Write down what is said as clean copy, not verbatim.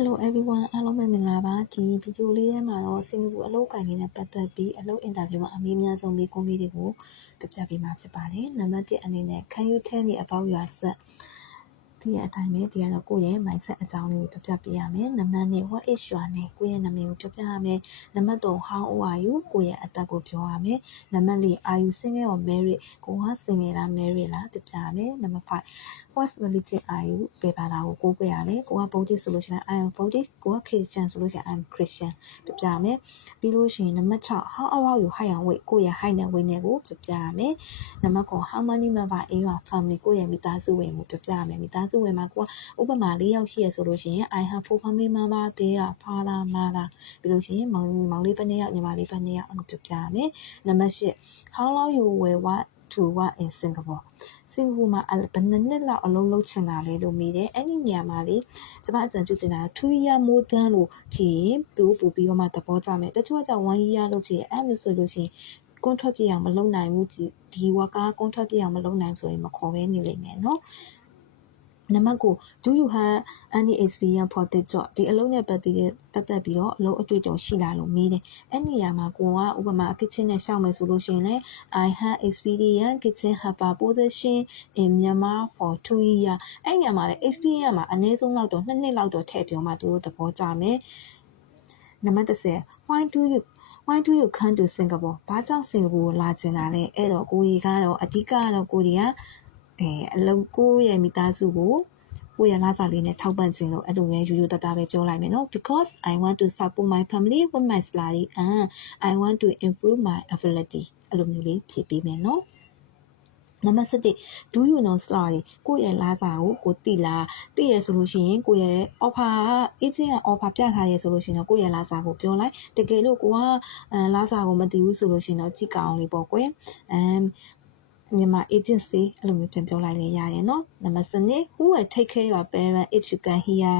Hello everyone အားလုံးပဲမင်္ဂလာပါဒီဗီဒီယိုလေးထဲမှာတော့စင်ကာပူအလုပ်ကိုင်နေတဲ့ပတ်သက်ပြီးအလုပ်အင်တာဗျူးမှာအမေးများဆုံးမေးခွန်းလေးတွေကိုပြပြပေးမှာဖြစ်ပါတယ်နံပါတ်1အနေနဲ့ Can you tell me about yourself ဒီအတိုင်းပဲဒီကတော့ကိုယ့်ရဲ့ mindset အကြောင်းလေးကိုပြပြပေးရမယ်နံပါတ်2 What is your name ကိုယ့်ရဲ့နာမည်ကိုပြပြရမယ်နံပါတ်3 How old are you ကိုယ့်ရဲ့အသက်ကိုပြောရမယ်နံပါတ်4 Are you single or married ကိုက single လား married လားပြပြရမယ်နံပါတ်5 What religion are you ဘယ်ဘာသာကိုကိုးကွယ်ရလဲကိုက Buddhist ဆိုလို့ရှိရင် I am Buddhist ကိုက Christian ဆိုလို့ရှိရင် I am Christian ပြပြရမယ်ပြီးလို့ရှိရင်နံပါတ်6 How about you height and weight ကိုယ့်ရဲ့ height နဲ့ weight နဲ့ကိုပြပြရမယ်နံပါတ်9 How many members in your family ကိုယ့်ရဲ့မိသားစုဝင်ကိုပြပြရမယ်မိသားစုဝင်မှာကိုကဥပမာ4ယောက်ရှိရဆိုလို့ရှိရင် I have 4 family members they are father mother ပြီးလို့ရှိရင်မောင်လေးပဲ2ယောက်ညီမလေးပဲ2ယောက်အဲ့လိုပြပြရမယ်နံပါတ်10 How long you will work to work in Singapore စင်ကာပူမှာဘယ်နှစ်လောက်အလုပ်လုပ်ချင်တာလဲလို့မေးတယ်အဲ့ဒီနေရာမှာလေကျမအကြံပြုချင်တာ2 year more than လို့ဖြစ်ရင်သူပို့ပြီးတော့မှသဘောကျမယ်တချို့က1 year လို့ဖြစ်ရင်အဲ့လိုဆိုလို့ရှိရင် contract ပြအောင်မလုပ်နိုင်ဘူးဒီ worker contract ပြအောင်မလုပ်နိုင်ဆိုရင်မခေါ်ဘဲနေလိမ့်မယ်နော်နံပါတ်9 Do you have any experience for this job ဒီအလုပ်နဲ့ပတ်သက်ပြီးတော့အလုပ်အတွေ့အကြုံရှိလားလို့မေးတယ်အဲ့နေရာမှာကိုကဥပမာ kitchen နဲ့ရှောက်မယ်ဆိုလို့ရှိရင်လည်း I have experience kitchen helper position in Myanmar for 2 years အဲ့နေရာမှာလည်း experience မှာအနည်းဆုံးလောက်တော့2 နှစ်လောက်တော့ထည့်ပြောမှသူတို့သဘောကျမယ်နံပါတ်10 Why do you come to Singapore ဘာကြောင့်စင်ကာပူကိုလာချင်တာလဲအဲ့တော့ကိုကြီးကတော့အဓိကတော့ကိုကြီးကအလုပ်ကိုရဲ့မိသားစုကိုကိုရလာစားလေးနဲ့ထောက်ပံ့ခြင်းလို့အဲ့လိုပဲယူယူတတပဲပြောလိုက်မယ်နော် because I want to support my family with my salary and I want to improve my ability အဲ့လိုမျိုးလေးဖြည့်ပေးမယ်နော်နံပါတ်7 Do you know salary ကိုရဲ့လာစားကိုသိလားသိရဆိုလို့ရှိရင်ကိုရဲ့ offer agent က offer ပြထားရဲဆိုလို့ရှိရင်တော့ကိုရဲ့လာစားကိုပြောလိုက်တကယ်လို့ကိုကလာစားကိုမသိဘူးဆိုလို့ရှိရင်တော့ကြည့်ကောင်းလေးပေါ့ကွယ်မြန်မာ agency အဲ့လိုမျိုးပြန်ပြောလိုက်လေရရဲ့နော်နံပါတ်7 Who will take care your parent if you can hear